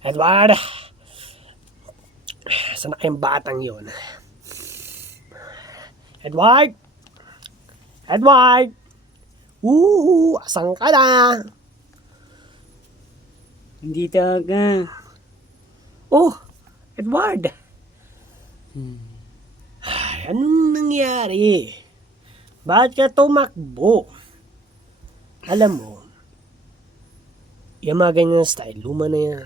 Edward! Saan na kayong batang yun? Edward! Edward! Asan ka na? Hindi talaga. Oh, Edward! Ay, anong nangyari? Bakit ka tumakbo? Alam mo, yung mga ganyan style, luma na yan.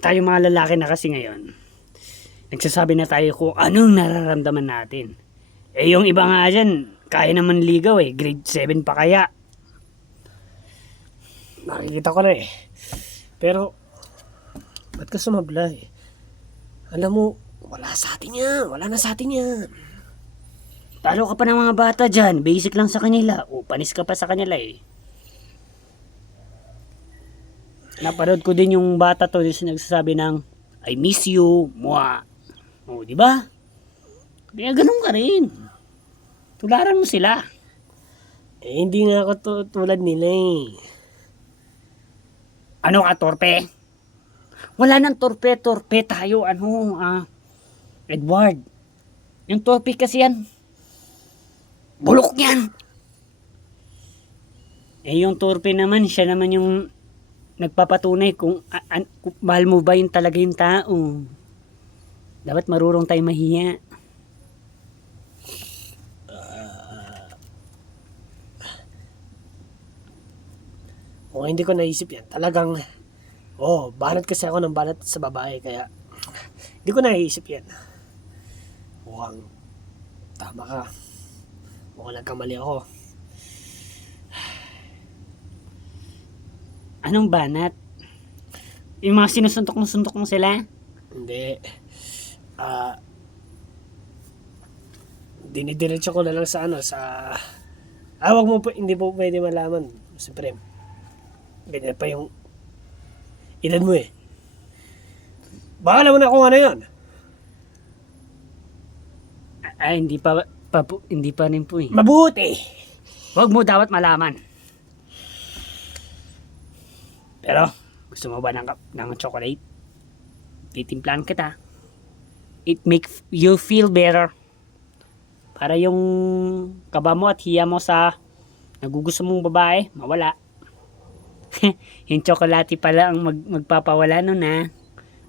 Tayo mga lalaki na kasi ngayon, nagsasabi na tayo kung anong nararamdaman natin. Eh yung iba nga dyan, kaya naman ligaw eh. Grade 7 pa kaya. Nakikita ko na eh. Pero, ba't ka sumabla eh? Alam mo, wala sa atin yan. Wala na sa atin yan. Talo ka pa ng mga bata dyan. Basic lang sa kanila. O panis ka pa sa kanila eh. Napanood ko din yung bata to yung nagsasabi ng I miss you, mua. O, di ba? Kaya ganun ka rin. Tularan mo sila. Eh, hindi nga ako tulad nila eh. Ano ka, torpe? Wala nang torpe tayo. Edward. Yung torpe kasi yan. Bulok yan. Eh, yung torpe naman, siya naman yung nagpapatunay kung mahal mo ba yun talaga yung tao. Dapat marurong tayo mahiya. Kung hindi ko naisip yan, talagang, banat kasi ako ng banat sa babae, kaya, hindi ko naisip yan. Mukhang, tama ka. Mukhang nagkamali ako. Anong banat? Yung mga sinusuntok mo sila? Hindi. Dinidiretso ko na lang sa wag mo po, hindi po pwede malaman. Siyempre, ganyan pa yung edad mo eh. Baka naman ako ano yun. Hindi pa rin po eh. Mabuti. Huwag mo dapat malaman. Pero, gusto mo ba ng chocolate? Titimplahan kita. It makes you feel better. Para yung kaba mo at hiya mo sa nagugusto mong babae, mawala. Yung chocolate pala ang magpapawala nun ha.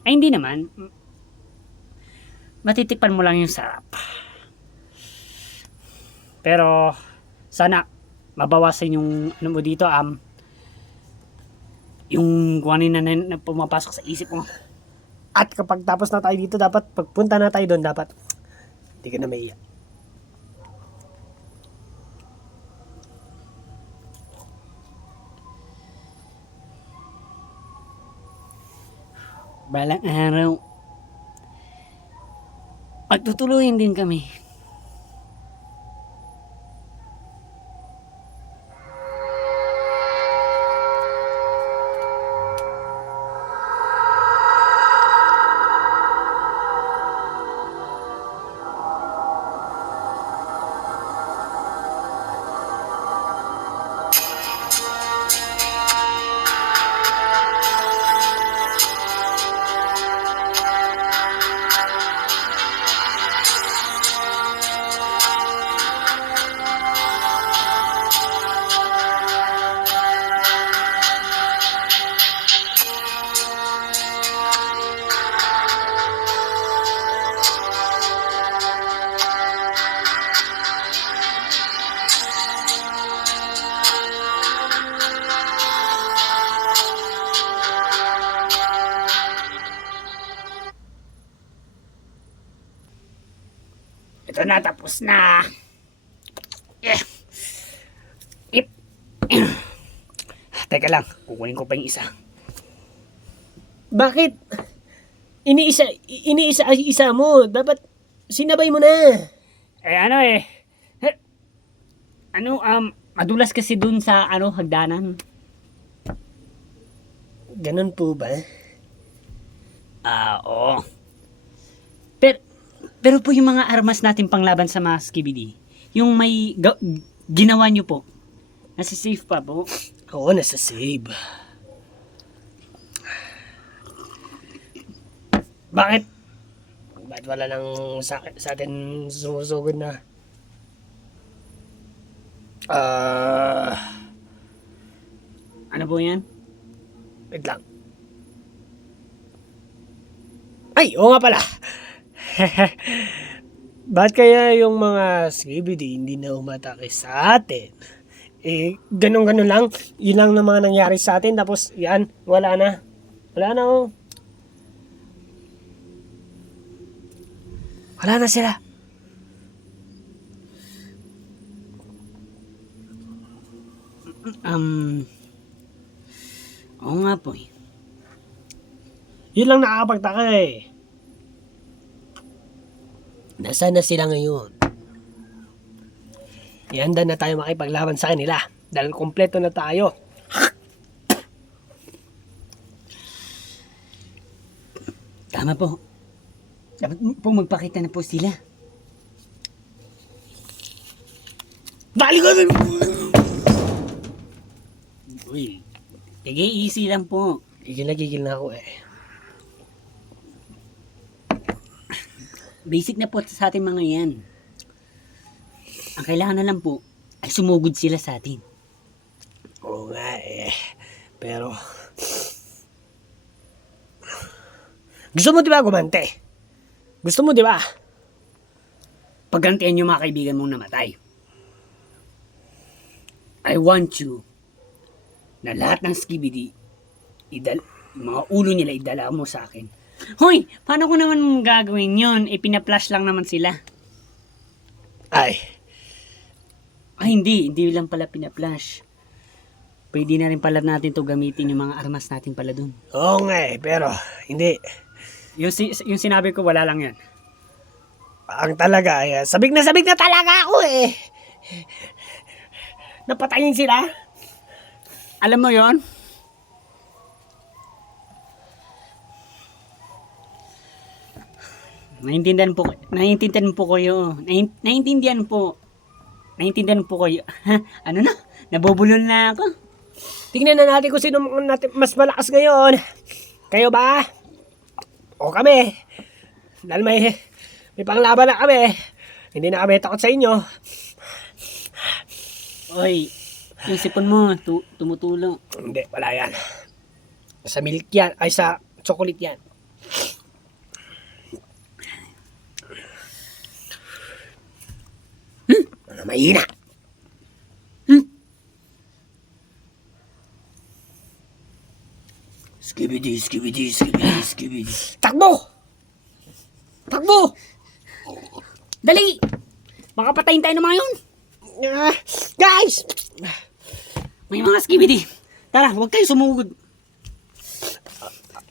Ay hindi naman. Matitipan mo lang yung sarap. Pero, sana mabawasan yung ano mo dito, yung kung ano na pumapasok sa isip mo. At kapag tapos na tayo dito, dapat pagpunta na tayo doon, dapat hindi ka na maiiyak. Balang araw, magtutuluyan din kami. Ito na, tapos na. Teka lang, kukunin ko pa yung isa. Bakit? Iniisa mo. Dapat sinabay mo na. Madulas kasi dun sa hagdanan. Ganun po ba? Oo. Pero po yung mga armas natin panglaban sa mga skibidi, yung may ginawa nyo po, nasa safe pa po? Oo, nasa save. Bakit? Ba't wala nang sa atin sumusugod na? Ano po yan? Wait lang. Ay, oo nga pala. Ba't kaya yung mga skibidi hindi na umatake sa atin? Ganun-ganun lang. Yun lang na mga nangyari sa atin. Tapos, yan, wala na. Wala na, oh. Wala na sila. Oo nga po eh. Yun lang nakakapagtaka eh. Nasaan na sila ngayon? Ihanda na tayo makipaglaban sa kanila. Dahil kompleto na tayo. Tama po. Dapat po magpakita na po sila. Dali ko! Uy, sige, easy lang po. Gigil na ako eh. Basic na po sa ating mga yan. Ang kailangan na lang po ay sumugod sila sa atin. Oo nga eh. Pero... Gusto mo di ba gumante? Gusto mo di ba? Paggantian yung mga kaibigan mong namatay. I want you na lahat ng skibidi, mga ulo nila idala mo sa akin. Hoy, paano ko naman gagawin yun? Pina-flash lang naman sila. Ay, Hindi lang pala pina-flash. Pwede na rin pala natin to gamitin yung mga armas natin pala dun. oo nga eh. Pero, hindi. Yung sinabi ko, wala lang yan. Ang talaga ay, sabik na talaga ako eh. Napatayin sila. Alam mo yon? Naiintindihan po kayo. Ha? Ano na? Nabubulol na ako. Tingnan na natin kung sino natin mas malakas ngayon. Kayo ba? O kami? Dahil may panglaban na kami. Hindi na kami takot sa inyo. Oy, yung sipon mo, tumutulong. Hindi, wala yan. Sa milk yan. Ay, sa chocolate yan. Ano, mahina. Skibidi. Takbo! Takbo! Dali! Baka patayin tayo ng mga yun. Guys! May mga skibidi. Tara, huwag kayo sumugod.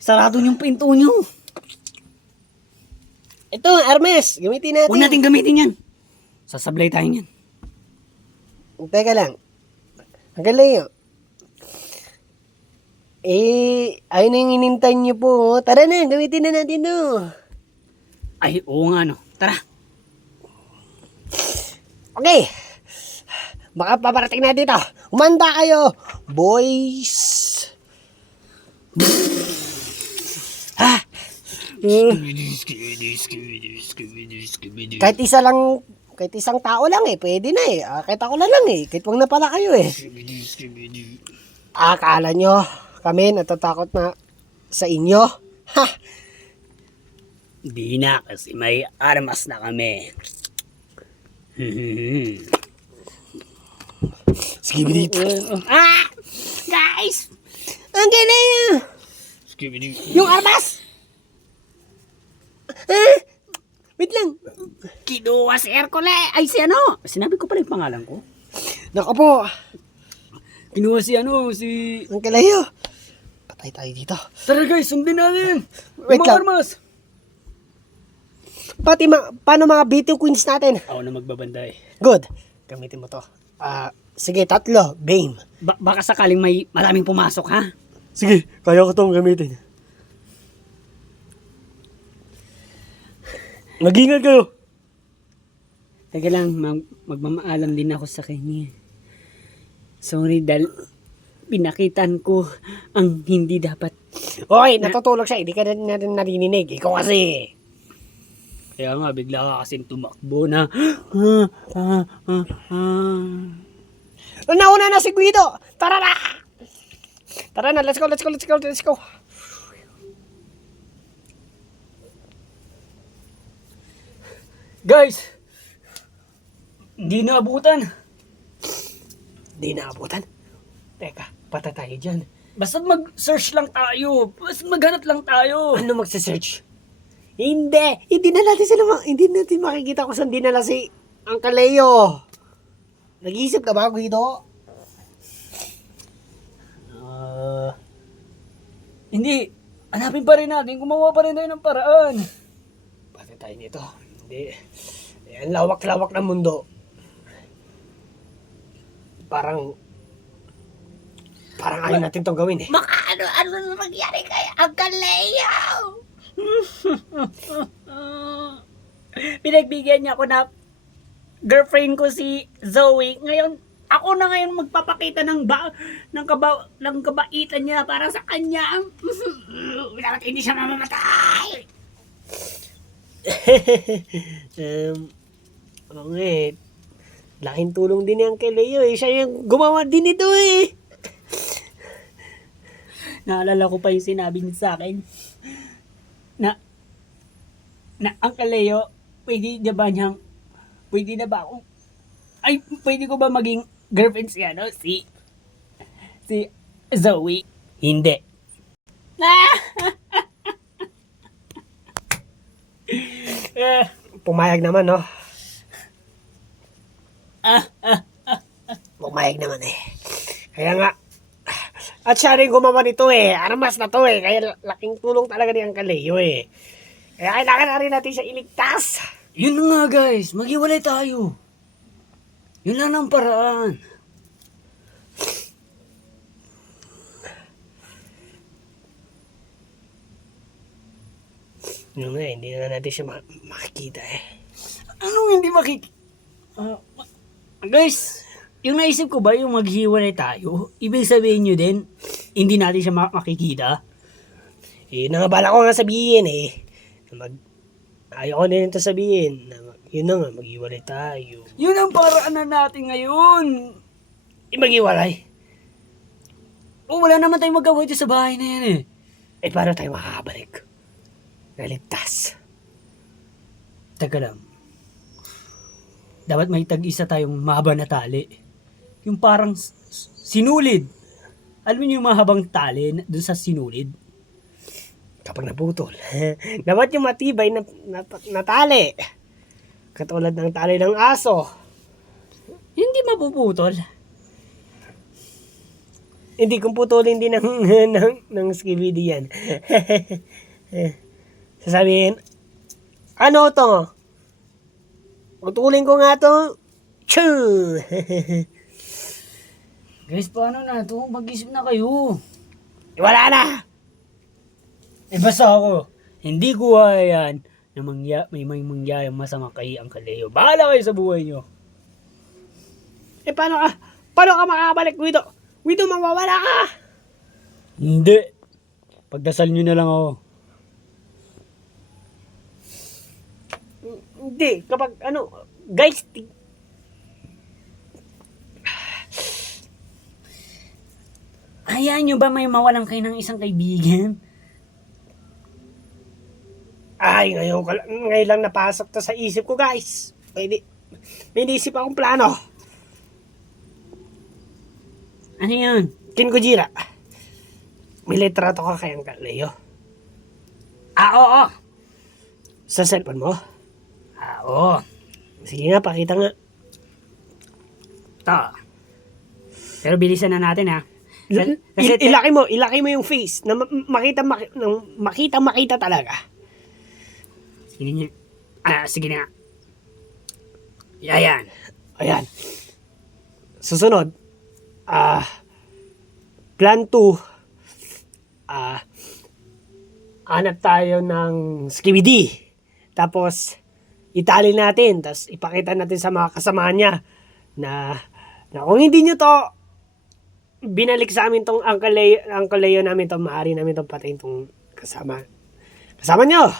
Sarado yung pinto nyo. Ito, Hermes. Gamitin natin. Huwag natin gamitin yan. Sasablay tayo yan. Teka lang. Ang galayo. Ayun na yung inintay niyo po. Tara na, gamitin na natin to. Ay, oo nga no. Tara. Okay. Baka paparating na dito. Umanda kayo, boys. Ha? Kahit isang tao lang eh, pwede na eh. Kahit ako lang eh, kahit wag na pala kayo eh. Akala nyo, kami natatakot na sa inyo? Ha? Di na kasi may armas na kami. Skibidi. Guys! Ang galing! Yung armas! Wait lang. Kinuha si Hercules! Ay, si ano? Sinabi ko pala yung pangalan ko. Naku po. Kinuha si ano, si... Ang kalayo. Patay tayo dito. Tara guys, sundin natin! Wait Yung mga lang. armas! Pati paano mga BT queens natin? Ako na magbabanday. Good. Gamitin mo to. Sige, 3. Bame. Baka sakaling may maraming pumasok, ha? Sige, kaya ko tong gamitin. Mag-ingat kayo. Teka lang, magmamaalam din ako sa kanya. Sorry, dahil pinakitan ko ang hindi dapat Okay, natutulog siya. Hindi ka na narinig. Ikaw kasi. Kaya nga, bigla ka kasing tumakbo na. Nauna na si Guido. Tara na. Tara na, let's go. Guys! Hindi naabutan. Di naabutan. Teka, pata tayo dyan. Basta mag-search lang tayo. Basta maghanap lang tayo. Ano magsa-search? Hindi natin makikita kung saan dinala si Uncle Leo. Nag-iisip ka ba, Guido? Hindi. Hanapin pa rin natin. Gumawa pa rin tayo ng paraan. Pati tayo nito. Hindi. Ang lawak-lawak ng mundo. Parang ayaw natin tong gawin eh. Ano na mangyari kay Uncle Leo? Pinagbigyan niya ako na girlfriend ko si Zoe. Ngayon, ako na ngayon magpapakita ng kabaitan niya para sa kanya. Dapat hindi siya mamamatay. Oo nga eh. Laking tulong din yan kay Leo eh. Siya yung gumawa din ito eh. Naalala ko pa yung sinabi niya sa akin na Uncle Leo, pwede na ba akong pwede ko ba maging girlfriend si Zoe? Hindi. Pumayag naman no. Pumayag naman eh. Kaya nga, at siya rin gumawa nito eh. Armas na to eh. Kaya laking tulong talaga ni Uncle Leo eh. Kaya kailangan na rin natin siya iligtas. Yun nga guys, maghiwalay tayo. Yun lang ang paraan. Yun nga eh, hindi na natin siya makikita eh. Anong hindi guys, yung naisip ko ba yung maghiwalay tayo? Ibig sabihin nyo din, hindi natin siya makikita? Yun na nga bala ko nga sabihin eh. Ayaw ko din ito sabihin. Yun na nga, maghiwalay tayo. Yun ang paraan na natin ngayon. Maghiwalay? O wala naman tayong magawa dito sa bahay na yan eh. Eh paano tayo makakabalik? Naligtas. Teka lang. Dapat may tag-isa tayong mahaba na tali. Yung parang sinulid. Alam niyo yung mahabang tali doon sa sinulid? Kapag naputol. Dapat yung matibay na tali. Katulad ng tali ng aso. Hindi mapuputol. Hindi kung putulin din ng skibidi yan. Sasabihin, ano to? Putulin ko nga to. Choo! Guys, paano na to? Mag-isip na kayo. Wala na! Eh basta ako, hindi ko hayaan na may mangyayang masama kay Uncle Leo. Bahala kayo sa buhay nyo. Eh paano ka makakabalik, Guido? Guido, mawawala ka! Hindi. Pagdasal nyo na lang ako. Hindi, kapag guys, hayaan nyo ba may mawalan kayo ng isang kaibigan? ay, ngayon lang napasok to sa isip ko, guys. May naisip akong plano. Ano yun? Kin Gojira, may litrato ka kay Uncle Leo. Oo. Sa cellphone mo? Oo. Sige nga, pakita nga. Ito. Pero bilisan na natin ha. Kasi Ilaki mo yung face na makita talaga. Sige niya. Sige na. Yan. Ayan. Susunod, plan 2, hanap tayo ng skibidi. Tapos, itali natin. Tapos, ipakita natin sa mga kasama niya na kung hindi nyo to binalik sa amin tong Uncle Leo namin tong maaari namin tong patayin tong kasama nyo.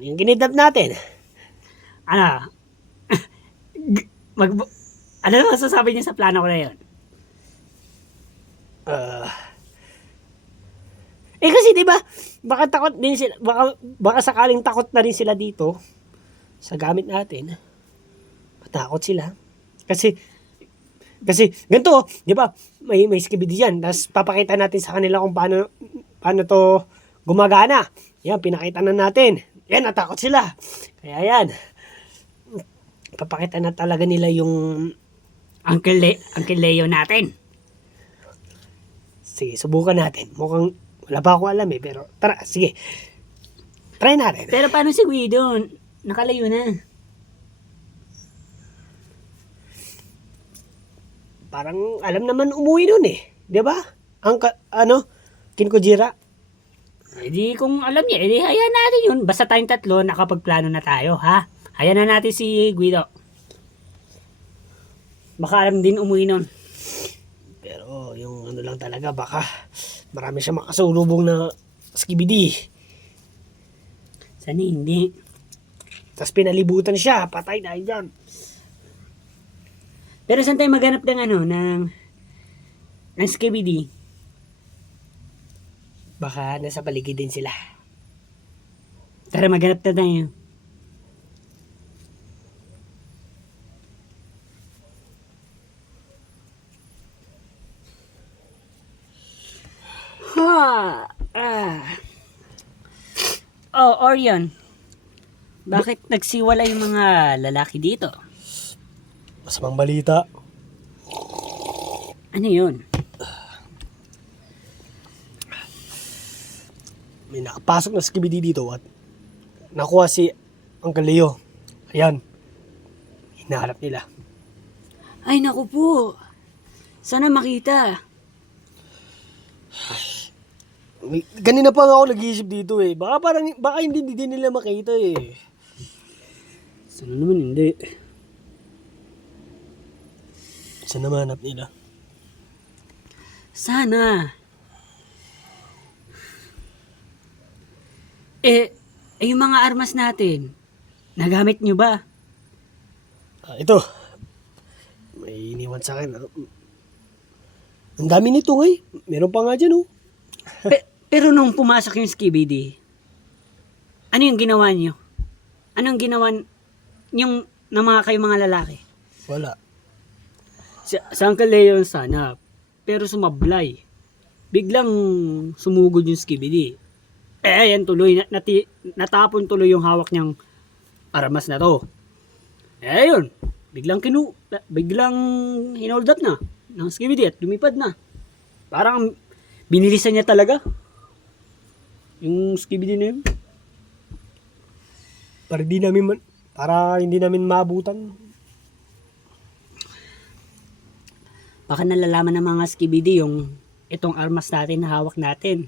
Yung kinidnap natin. Ano? Mag, ano ang sasabi niya sa plano ko na yun? Kasi 'di ba? Baka takot din sila, baka sakaling takot na rin sila dito sa gamit natin. Matakot sila. Kasi ganito, 'di ba? May skibidi diyan. Tapos papakita natin sa kanila kung paano to gumagana. Yan, pinakita na natin. Yan, natakot sila. Kaya yan. Papakita na talaga nila yung Uncle Leo natin. sige, subukan natin. Mukhang wala pa akong alam pero tara, sige. Try natin. Pero paano si Guido? Nakalayo na. Parang alam naman umuwi nun 'di ba? Kinkojira. Eh di kung alam niya, edi hayaan natin yun. Basta tayong tatlo, nakapagplano na tayo, ha? Hayaan na natin si Guido. Baka alam din umuwi nun. Pero yung lang talaga, baka marami siya makasulubong na skibidi. Sana hindi. Tapos pinalibutan siya, patay na dyan. Pero saan tayo maghanap ng ng skibidi? Baka nasa paligid din sila. Tara, maghanap na tayo. Oh, Orion. Bakit nagsiwala yung mga lalaki dito? Masamang balita. Ano yun? May nakapasok na skibidi dito at nakuha si Uncle Leo. Ayan. Hinahanap nila. Ay, naku po. Sana makita. Kanina pa nga ako nag-iisip dito Baka hindi nila makita Sana naman hindi. Saan naman hanap nila? Sana. Yung mga armas natin, nagamit nyo ba? Ito. May iniwan sa akin. Ang dami nito Meron pa nga dyan Pero nung pumasok yung skibidi, ano yung ginawa nyo? Anong ginawa yung ng kayong mga lalaki? Wala. Sa Uncle Leo sana, pero sumablay. Biglang sumugod yung skibidi. Yan tuloy, natapon tuloy yung hawak niyang armas na to. Yun, biglang hinold up na ng skibidi at lumipad na. Parang binilisan niya talaga yung skibidi na yun. Para hindi namin maabutan. Baka nalalaman ng mga skibidi yung itong armas natin na hawak natin.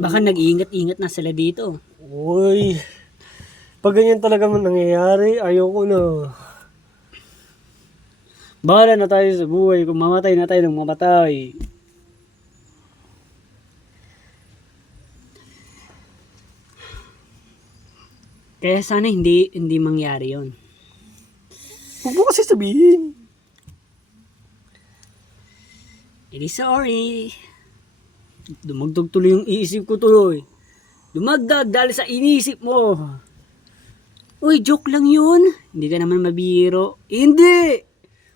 Baka nag-iingat-ingat na sila dito. Uy, pag ganyan talaga nangyayari, ayoko na. Bahala na tayo sa buhay kung mamatay na tayo ng mamatay. Kaya sana hindi mangyari yon. Huwag mo kasi sabihin. Hindi sorry. Dumagdag tuloy yung iisip ko tuloy. Dumagdag dahil sa inisip mo. Uy, joke lang yun. Hindi ka naman mabiro. Hindi!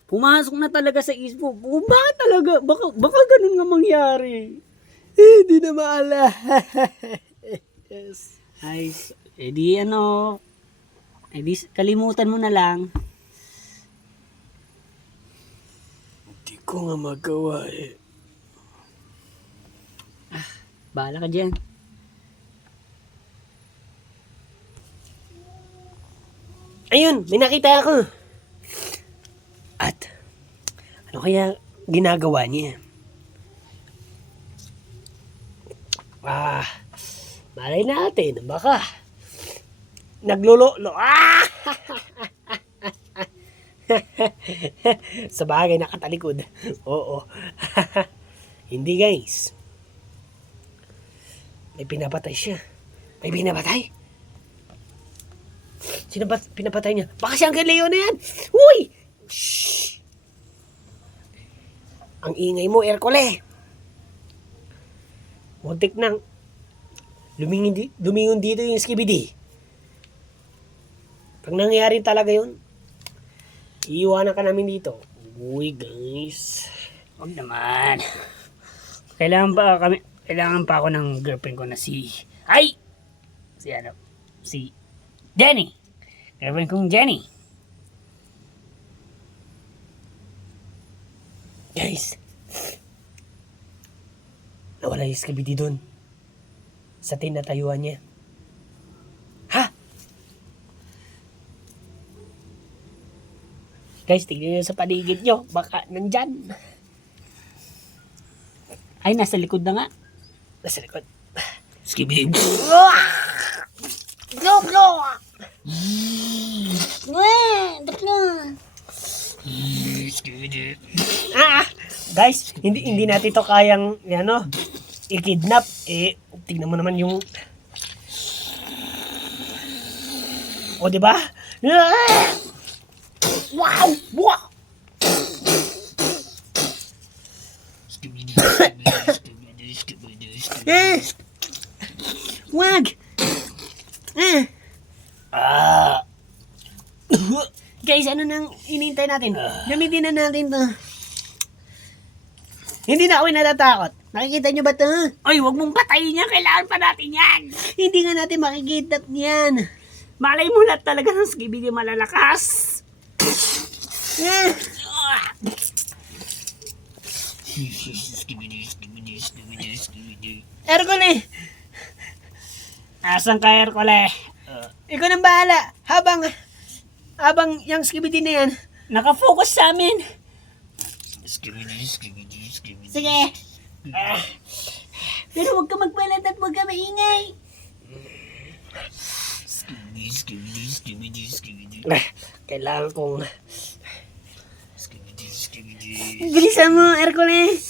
Pumasok na talaga sa isip mo. Bakit talaga? Baka ganun nga mangyari. Hindi na maala. Yes. Ay, edi kalimutan mo na lang. Hindi ko nga magawa Bahala ka dyan. Ayun, may nakita ako. At, ano kaya ginagawa niya? Malay natin, baka naglolo. Sa bagay, nakatalikod. Oo. Hindi guys. May pinapatay siya. May pinapatay? Sino ba pinapatay niya? Baka si Uncle Leo na yan! Uy! Shhh! Ang ingay mo, Ercole! Muntik nang lumingon dito yung skibidi. Pag nangyari talaga yun, iiwanan ka namin dito. Uy, guys. Huwag naman. Kailangan pa ako ng girlfriend ko na si Jenny. Girlfriend kong Jenny. Guys. Nawala yung skibidi dun. Sa tinatayuan niya. Ha? Guys, tignan nyo sa paligid nyo. Baka nandyan. Ay, nasa likod na nga. Nasa likod. Skibidi. Guys, hindi natin to kayang i-kidnap. Tignan mo naman yung di ba? Wow! Wow! Wag! Guys, ano nang inintay natin? Gamitin na natin to. Hindi na ako natatakot. Nakikita nyo ba to? Ay, wag mong patayin yan. Kailangan pa natin yan. Hindi nga natin makikita yan. Malay mo lahat talaga ng skibidi malalakas. Ercole! Asan ka, Hercule? Ikaw nang bahala. Habang yung skibidi na yan. Nakafocus sa amin. Sige. Pero huwag ka magbalat at huwag ka maingay. Kailangan kong... Bilisan mo, Ercole.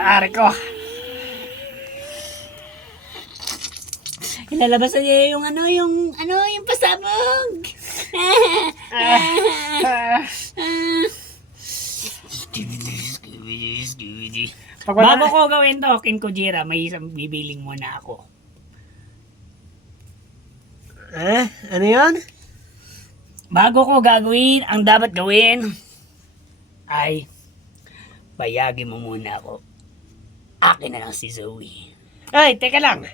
Ari ko. Ilalabas niya yung pasabog. Bago ko gawin to, King Kujira, may isang bibiling muna ako. Ano yun? Bago ko gagawin, ang dapat gawin ay bayagin mo muna ako. Akin na lang si Zoe. Ay, teka lang.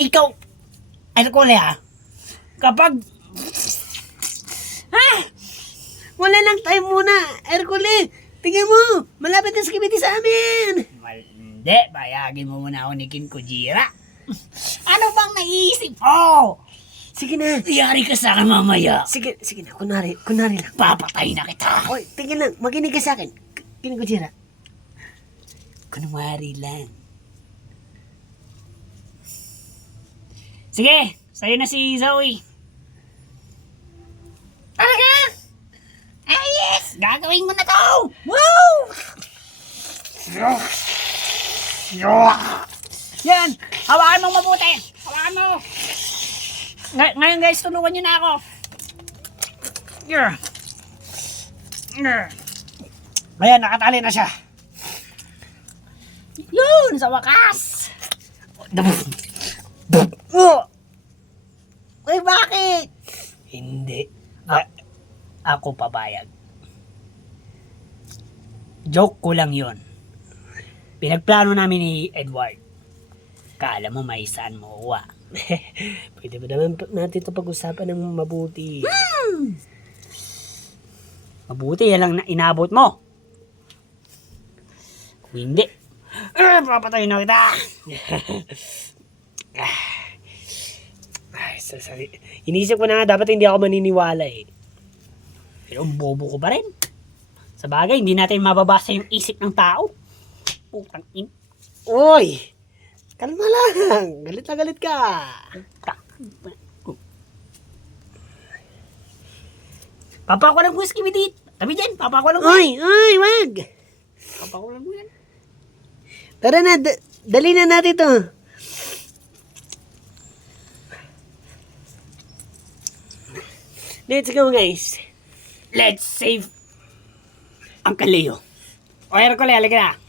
Ikaw, Ercole ha, kapag... Wala lang time muna, Ercole. Tingnan mo, malapit na skibidi sa amin. Hindi, bayagin mo muna ako ni King Kujira. Ano bang naisip mo? Sige na. Yari ka sa akin mamaya. Sige na, kunwari lang. Papatay na kita. Oy, tingin lang, makinig ka sa akin. Kinigutira. Kunwari lang. Sige, sa'yo na si Zoe. Talaga? Ah, yes! Gagawin mo na to! Wow! Yan! Hawakan mo mabuti! Hawakan mo! Ngayon guys, tulungan nyo na ako. Ayan, nakatali na siya. Yun! Sa wakas! Ay, bakit? Hindi. Ako pabayag. Joke ko lang yon. Pinagplano namin ni Edward. Kala mo may saan mo uwa. Pwede ba naman natin ito pag-usapan ng mabuti? Mabuti, yan lang na inabot mo. Kung hindi, papatayin na kita. Ay, inisip ko na nga, dapat hindi ako maniniwala eh. Pero bobo ko ba rin? Sa bagay, hindi natin mababasa yung isip ng tao. Putang in. Oy! Kalma lang. Galit na galit ka. Papa ko lang whiskey with it. Tabi dyan, papa ko lang. Oy, wag. Papa ko lang mo yan. Tara na, dali na natin to. Let's go, guys. Let's save Uncle Leo. O, Hercule, halika na.